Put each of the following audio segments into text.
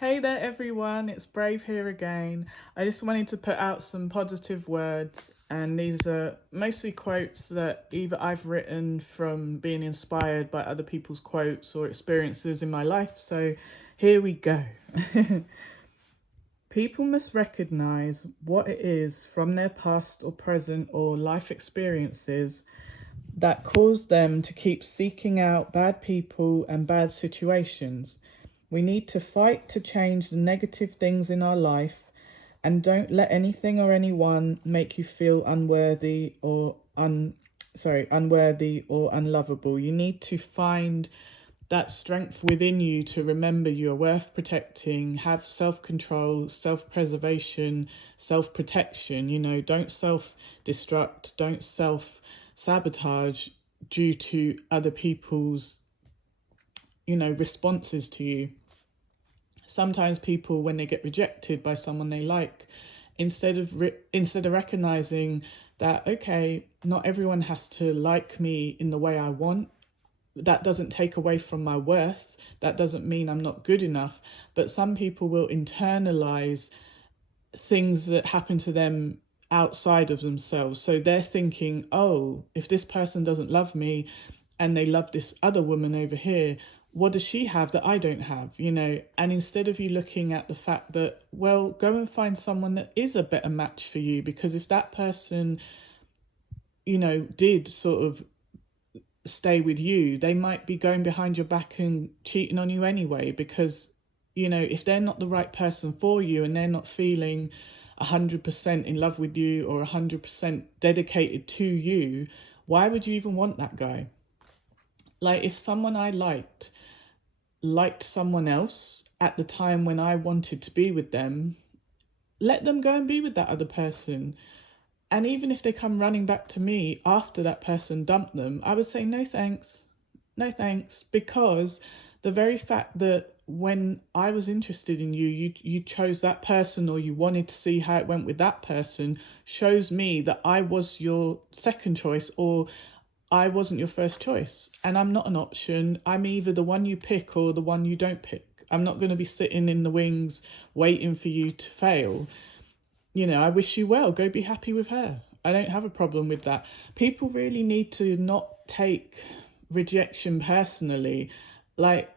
Hey there, everyone. It's Brave here again. I just wanted to put out some positive words, and these are mostly quotes that either I've written from being inspired by other people's quotes or experiences in my life. So here we go. People must recognize what it is from their past or present or life experiences that cause them to keep seeking out bad people and bad situations. We need to fight to change the negative things in our life, and don't let anything or anyone make you feel unworthy or unlovable. You need to find that strength within you to remember you are worth protecting, have self-control, self-preservation, self-protection. Don't self-destruct, don't self-sabotage due to other people's, responses to you. Sometimes people, when they get rejected by someone they like, instead of recognizing that, okay, not everyone has to like me in the way I want, that doesn't take away from my worth. That doesn't mean I'm not good enough. But some people will internalize things that happen to them outside of themselves. So they're thinking, oh, if this person doesn't love me and they love this other woman over here, what does she have that I don't have? And instead of you looking at the fact that, well, go and find someone that is a better match for you, because if that person, did sort of stay with you, they might be going behind your back and cheating on you anyway, because if they're not the right person for you and they're not feeling 100% in love with you or 100% dedicated to you, why would you even want that guy? Like, if someone I liked someone else at the time when I wanted to be with them, let them go and be with that other person. And even if they come running back to me after that person dumped them, I would say no thanks. No thanks. Because the very fact that when I was interested in you, you chose that person, or you wanted to see how it went with that person, shows me that I was your second choice, or I wasn't your first choice. And I'm not an option. I'm either the one you pick or the one you don't pick. I'm not going to be sitting in the wings waiting for you to fail. I wish you well. Go be happy with her. I don't have a problem with that. People really need to not take rejection personally. Like,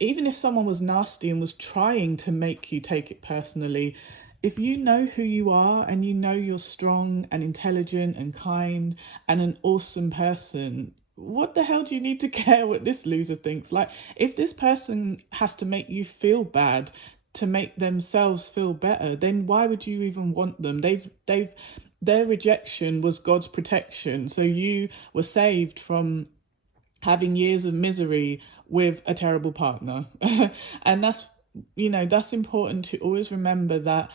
even if someone was nasty and was trying to make you take it personally, if you know who you are and you know you're strong and intelligent and kind and an awesome person, what the hell do you need to care what this loser thinks? Like, if this person has to make you feel bad to make themselves feel better, then why would you even want them? Their rejection was God's protection. So you were saved from having years of misery with a terrible partner. And that's important to always remember, that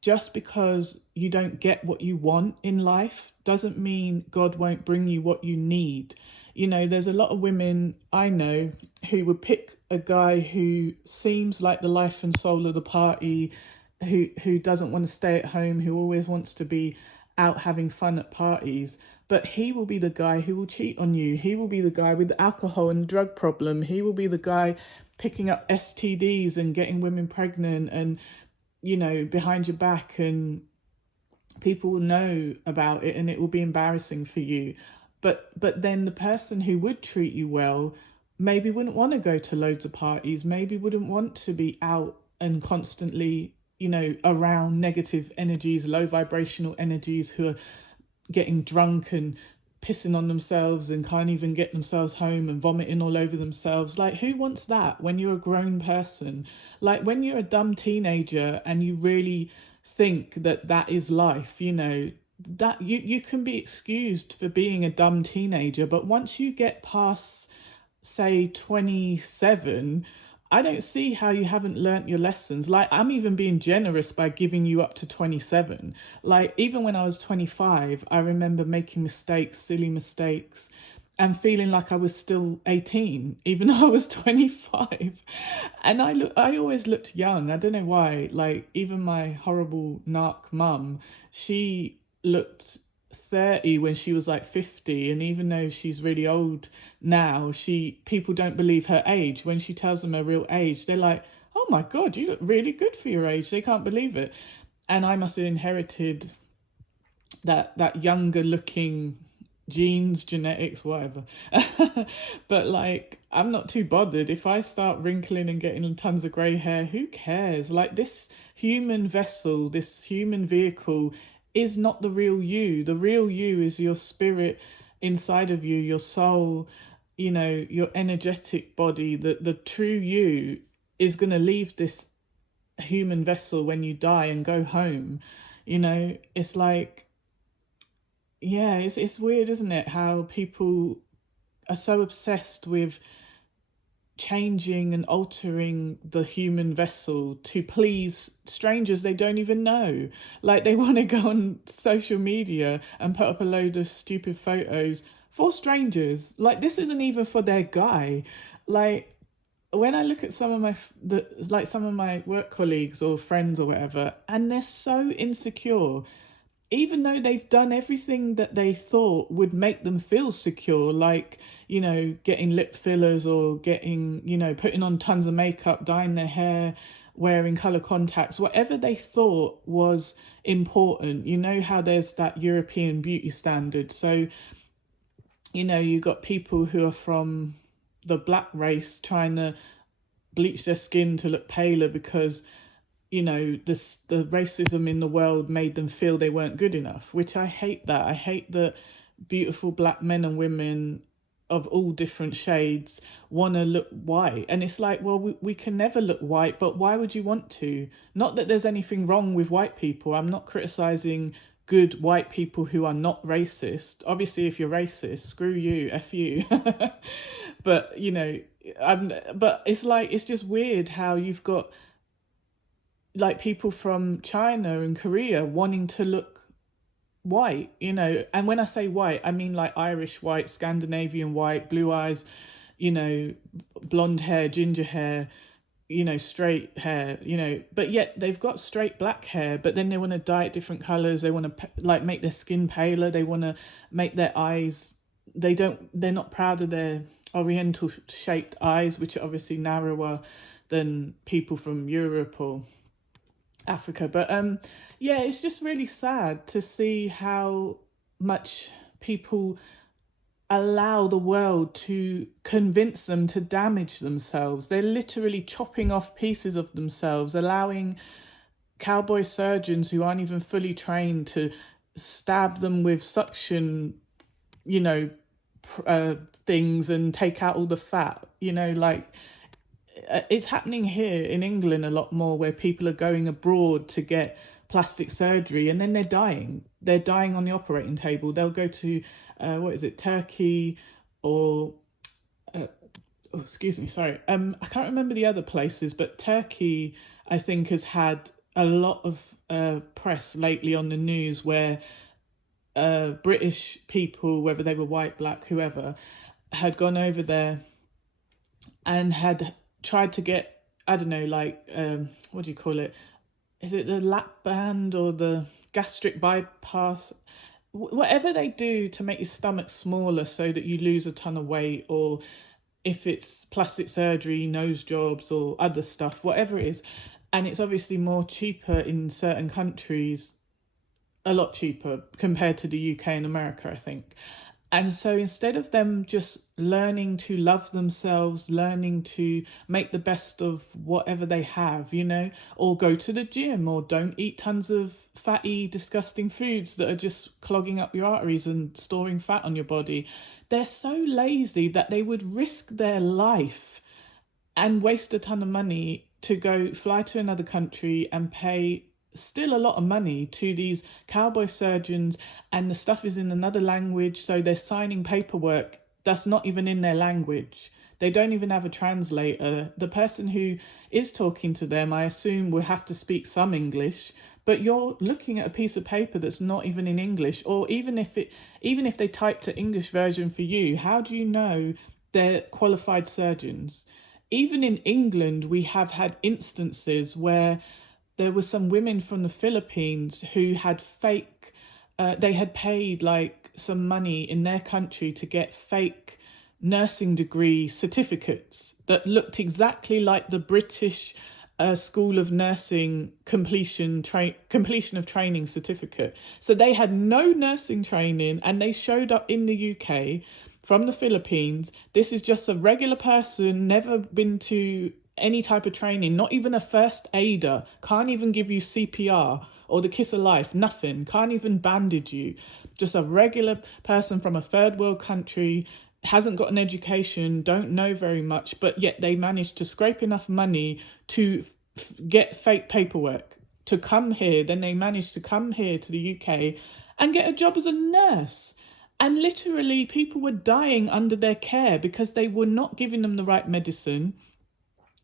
just because you don't get what you want in life doesn't mean God won't bring you what you need. There's a lot of women I know who would pick a guy who seems like the life and soul of the party, who doesn't want to stay at home, who always wants to be out having fun at parties. But he will be the guy who will cheat on you. He will be the guy with the alcohol and drug problem. He will be the guy picking up STDs and getting women pregnant and, behind your back, and people will know about it and it will be embarrassing for you. But then the person who would treat you well maybe wouldn't want to go to loads of parties, maybe wouldn't want to be out and constantly, around negative energies, low vibrational energies, who are getting drunk and pissing on themselves and can't even get themselves home and vomiting all over themselves. Like, who wants that when you're a grown person? Like, when you're a dumb teenager and you really think that that is life, that you can be excused for being a dumb teenager, but once you get past, say, 27, I don't see how you haven't learnt your lessons. Like, I'm even being generous by giving you up to 27. Like, even when I was 25, I remember making mistakes, silly mistakes, and feeling like I was still 18, even though I was 25. And I always looked young. I don't know why. Like, even my horrible narc mum, she looked 30 when she was like 50, and even though she's really old now, she people don't believe her age. When she tells them her real age, they're like, oh my God, you look really good for your age. They can't believe it. And I must have inherited that younger looking genes, genetics, whatever. But like, I'm not too bothered if I start wrinkling and getting tons of grey hair. Who cares? Like, this human vessel, this human vehicle is not the real you. The real you is your spirit inside of you, your soul, you know, your energetic body. The true you is going to leave this human vessel when you die and go home. You know, it's like, yeah, it's weird, isn't it? How people are so obsessed with changing and altering the human vessel to please strangers they don't even know. Like, they want to go on social media and put up a load of stupid photos for strangers. Like, this isn't even for their guy. Like, when I look at some of like some of my work colleagues or friends or whatever, and they're so insecure, even though they've done everything that they thought would make them feel secure, like, you know, getting lip fillers or getting, you know, putting on tons of makeup, dyeing their hair, wearing color contacts, whatever they thought was important. You know how there's that European beauty standard. So, you know, you got people who are from the black race trying to bleach their skin to look paler because, you know, the racism in the world made them feel they weren't good enough, which I hate. That I hate that beautiful black men and women of all different shades want to look white. And it's like, well, we can never look white, but why would you want to? Not that there's anything wrong with white people. I'm not criticizing good white people who are not racist. Obviously, if you're racist, screw you, F you. But, you know, but it's like, it's just weird how you've got like people from China and Korea wanting to look white, you know. And when I say white, I mean like Irish white, Scandinavian white, blue eyes, you know, blonde hair, ginger hair, you know, straight hair, you know. But yet they've got straight black hair, but then they want to dye it different colors. They want to like make their skin paler. They want to make their eyes, they're not proud of their oriental shaped eyes, which are obviously narrower than people from Europe or Africa. But yeah, it's just really sad to see how much people allow the world to convince them to damage themselves. They're literally chopping off pieces of themselves, allowing cowboy surgeons who aren't even fully trained to stab them with suction, you know, things and take out all the fat, you know, like it's happening here in England a lot more, where people are going abroad to get plastic surgery and then they're dying. They're dying on the operating table. They'll go to, what is it, Turkey or, oh, excuse me, sorry. I can't remember the other places, but Turkey, I think, has had a lot of press lately on the news where British people, whether they were white, black, whoever, had gone over there and had tried to get, I don't know, like, what do you call it? Is it the lap band or the gastric bypass? Whatever they do to make your stomach smaller so that you lose a ton of weight, or if it's plastic surgery, nose jobs, or other stuff, whatever it is. And it's obviously more cheaper in certain countries, a lot cheaper compared to the UK and America, I think. And so instead of them just learning to love themselves, learning to make the best of whatever they have, you know, or go to the gym, or don't eat tons of fatty, disgusting foods that are just clogging up your arteries and storing fat on your body, they're so lazy that they would risk their life and waste a ton of money to go fly to another country and pay still a lot of money to these cowboy surgeons, and the stuff is in another language, so they're signing paperwork that's not even in their language. They don't even have a translator. The person who is talking to them, I assume, will have to speak some English, but you're looking at a piece of paper that's not even in English. Or even if they typed an English version for you, how do you know they're qualified surgeons? Even in England, we have had instances where there were some women from the Philippines who had fake, they had paid like some money in their country to get fake nursing degree certificates that looked exactly like the British a School of Nursing completion of training certificate. So they had no nursing training and they showed up in the UK from the Philippines. This is just a regular person, never been to any type of training, not even a first aider, can't even give you CPR or the kiss of life, nothing, can't even bandage you. Just a regular person from a third world country, hasn't got an education, don't know very much, but yet they managed to scrape enough money to get fake paperwork to come here. Then they managed to come here to the UK and get a job as a nurse. And literally, people were dying under their care because they were not giving them the right medicine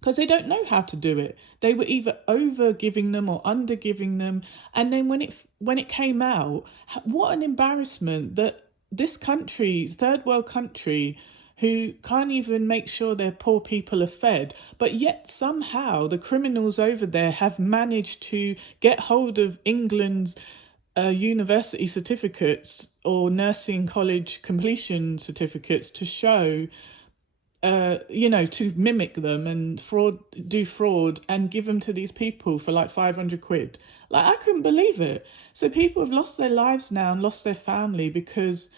because they don't know how to do it. They were either over giving them or under giving them. And then when it came out, what an embarrassment that this country, third world country, who can't even make sure their poor people are fed, but yet somehow the criminals over there have managed to get hold of England's university certificates or nursing college completion certificates to show, to mimic them and do fraud and give them to these people for like 500 quid. Like, I couldn't believe it. So people have lost their lives now and lost their family because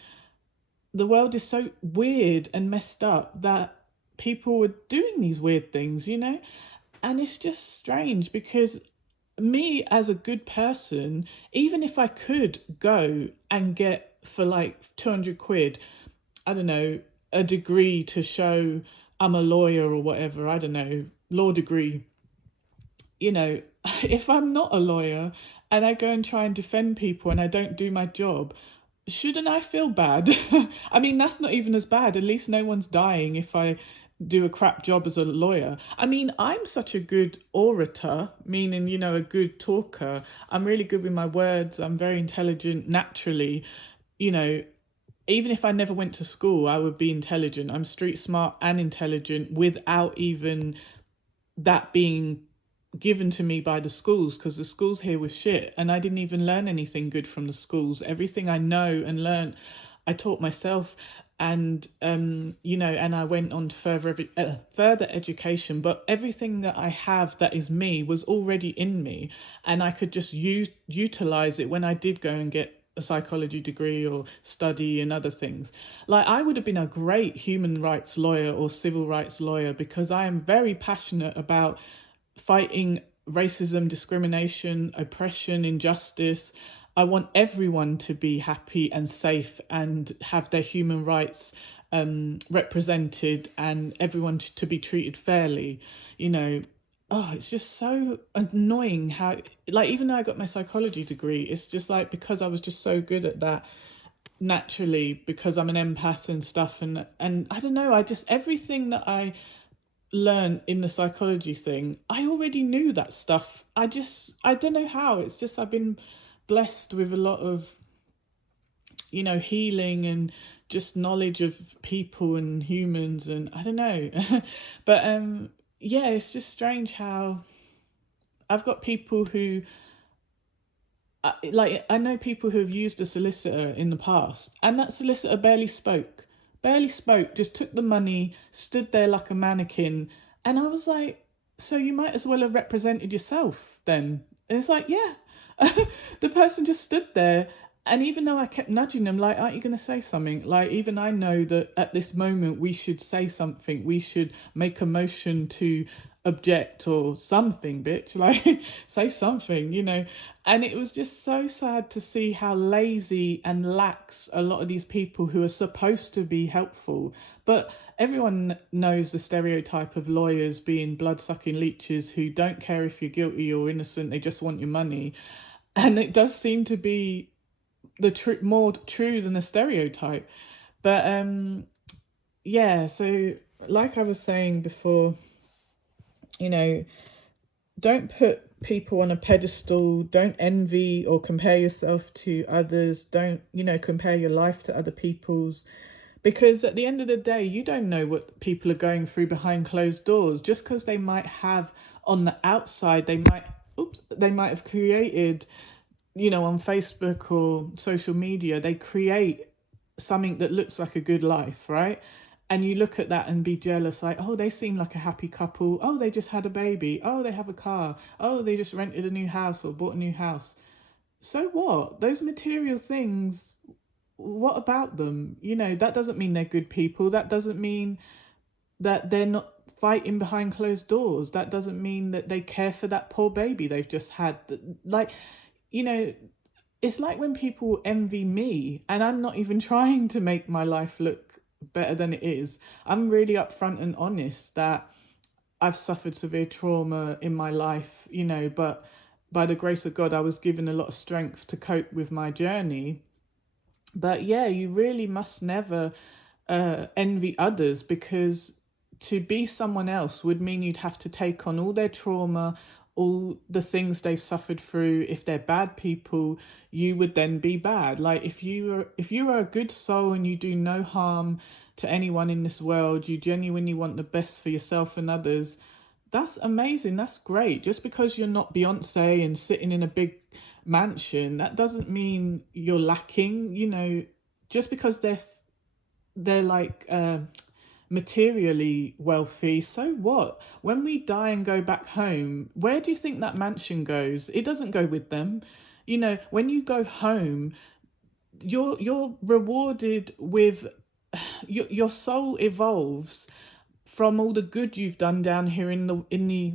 the world is so weird and messed up that people were doing these weird things. And it's just strange because me as a good person, even if I could go and get for like 200 quid, I don't know, a degree to show I'm a lawyer or whatever, I don't know, law degree, if I'm not a lawyer and I go and try and defend people and I don't do my job, shouldn't I feel bad? I mean, that's not even as bad. At least no one's dying if I do a crap job as a lawyer. I mean, I'm such a good orator, meaning, a good talker. I'm really good with my words. I'm very intelligent naturally. You know, Even if I never went to school, I would be intelligent. I'm street smart and intelligent without even that being given to me by the schools, because the schools here were shit and I didn't even learn anything good from the schools. Everything I know and learned, I taught myself. And and I went on to further education, but everything that I have that is me was already in me, and I could just utilize it when I did go and get a psychology degree or study and other things. Like, I would have been a great human rights lawyer or civil rights lawyer because I am very passionate about fighting racism, discrimination, oppression, injustice. I want everyone to be happy and safe and have their human rights represented, and everyone to be treated fairly. You know, oh, it's just so annoying how, like, even though I got my psychology degree, it's just like, because I was just so good at that naturally, because I'm an empath and stuff, and I don't know, I just, everything that I learn in the psychology thing, I already knew that stuff. I don't know how. It's just I've been blessed with a lot of, healing and just knowledge of people and humans, and I don't know. But yeah, it's just strange how I've got people who, I know people who have used a solicitor in the past, and that solicitor barely spoke, just took the money, stood there like a mannequin. And I was like, so you might as well have represented yourself then. And it's like, yeah. The person just stood there. And even though I kept nudging them, like, aren't you going to say something? Like, even I know that at this moment we should say something. We should make a motion to object or something, bitch. Like, say something. And it was just so sad to see how lazy and lax a lot of these people who are supposed to be helpful. But everyone knows the stereotype of lawyers being blood-sucking leeches who don't care if you're guilty or innocent, they just want your money. And it does seem to be more true than the stereotype. But yeah, so like I was saying before, you know, don't put people on a pedestal. Don't envy or compare yourself to others. Don't, compare your life to other people's. Because at the end of the day, you don't know what people are going through behind closed doors. Just because they might have on the outside, they might have created, on Facebook or social media, they create something that looks like a good life, right? and you look at that and be jealous, like, oh, they seem like a happy couple, oh, they just had a baby, oh, they have a car, oh, they just rented a new house or bought a new house. So what? Those material things, what about them? You know, that doesn't mean they're good people. That doesn't mean that they're not fighting behind closed doors. That doesn't mean that they care for that poor baby they've just had. Like, you know, it's like when people envy me and I'm not even trying to make my life look better than it is. I'm really upfront and honest that I've suffered severe trauma in my life, you know, but by the grace of God, I was given a lot of strength to cope with my journey. But yeah, you really must never envy others, because to be someone else would mean you'd have to take on all their trauma, all the things they've suffered through. If they're bad people, you would then be bad. Like if you are a good soul and you do no harm to anyone in this world, you genuinely want the best for yourself and others, that's amazing. That's great. Just because you're not Beyonce and sitting in a big mansion, that doesn't mean you're lacking. You know, just because they're like materially wealthy, so what? When we die and go back home, where do you think that mansion goes? It doesn't go with them. You know, when you go home, you're rewarded with your soul evolves from all the good you've done down here in the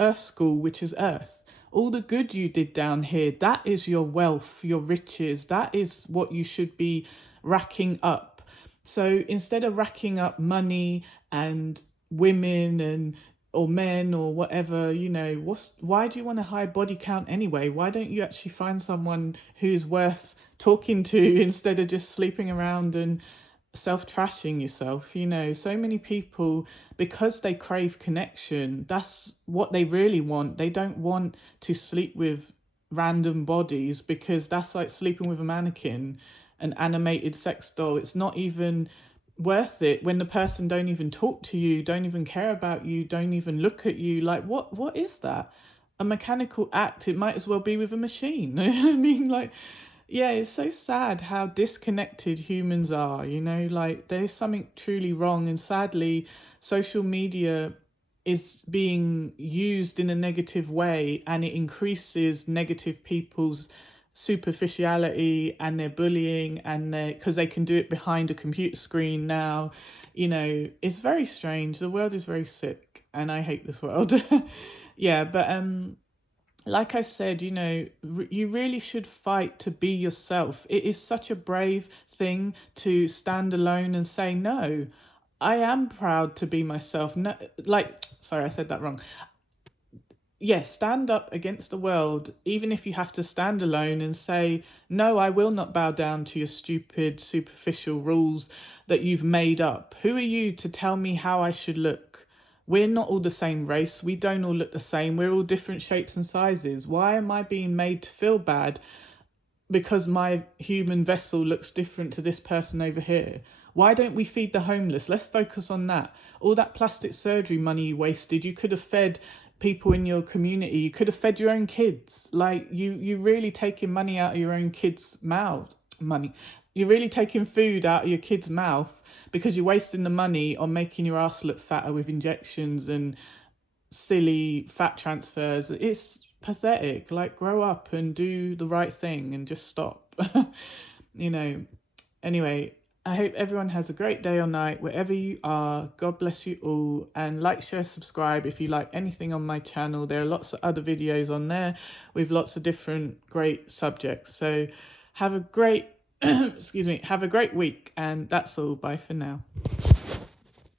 earth school, which is earth. All the good you did down here, that is your wealth, your riches. That is what you should be racking up. So instead of racking up money and women and or men or whatever, you know, why do you want a high body count anyway? Why don't you actually find someone who's worth talking to instead of just sleeping around and self-trashing yourself? You know, so many people, because they crave connection, that's what they really want. They don't want to sleep with random bodies, because that's like sleeping with a mannequin, an animated sex doll. It's not even worth it when the person don't even talk to you, don't even care about you, don't even look at you. Like what is that? A mechanical act. It might as well be with a machine. I mean, like, yeah, it's so sad how disconnected humans are, you know, like there's something truly wrong. And sadly, social media is being used in a negative way, and it increases negative people's superficiality and their bullying, and their, because they can do it behind a computer screen now. You know, it's very strange. The world is very sick and I hate this world. Yeah, but like I said, you know, you really should fight to be yourself. It is such a brave thing to stand alone and say, no, I am proud to be myself. No, like, sorry, I said that wrong. Yes, stand up against the world, even if you have to stand alone and say, no, I will not bow down to your stupid, superficial rules that you've made up. Who are you to tell me how I should look? We're not all the same race. We don't all look the same. We're all different shapes and sizes. Why am I being made to feel bad because my human vessel looks different to this person over here? Why don't we feed the homeless? Let's focus on that. All that plastic surgery money you wasted, you could have fed people in your community. You could have fed your own kids. Like, you really taking money out of your own kids' mouth. Money. You're really taking food out of your kid's mouth because you're wasting the money on making your ass look fatter with injections and silly fat transfers. It's pathetic. Like, grow up and do the right thing and just stop. You know, anyway, I hope everyone has a great day or night wherever you are. God bless you all, and like, share, subscribe if you like anything on my channel. There are lots of other videos on there with lots of different great subjects. So have a great excuse me, have a great week, and that's all. Bye for now.